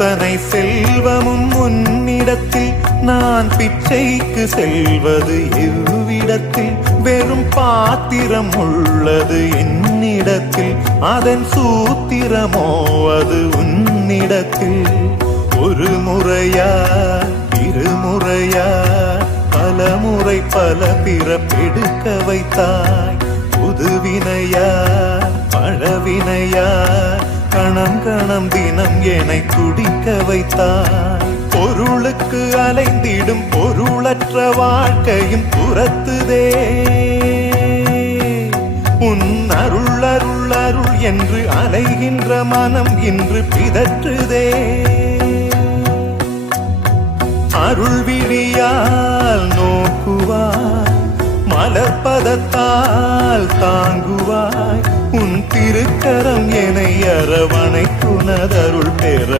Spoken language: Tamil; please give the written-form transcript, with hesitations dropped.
அத்தனை செல்வமும் உன்னிடத்தில் நான் பிச்சைக்கு செல்வது எவ்விடத்தில் வெறும் பாத்திரம் உள்ளது என்னிடத்தில் அதன் சூத்திரமோ அது உன்னிடத்தில் ஒரு முறையா இருமுறையா பலமுறை பல பிறப்பெடுக்க வைத்தாய் புதுவினையா பழவினையா கணம் கணம் தினம் என்னை துடிக்க வைத்தாய் பொருளுக்கு அலைந்திடும் பொருளற்ற வாழ்க்கையும் துரத்துதே உன் அருள் அருள் அருள் என்று அலைகின்ற மனம் இன்று பிதற்றுதே அருள் விழியால் நோக்குவாய் மலர்பதத்தால் தாங்குவாய் உன் திருக்கரம் என்னை அரவணைக்குனதருள் பெற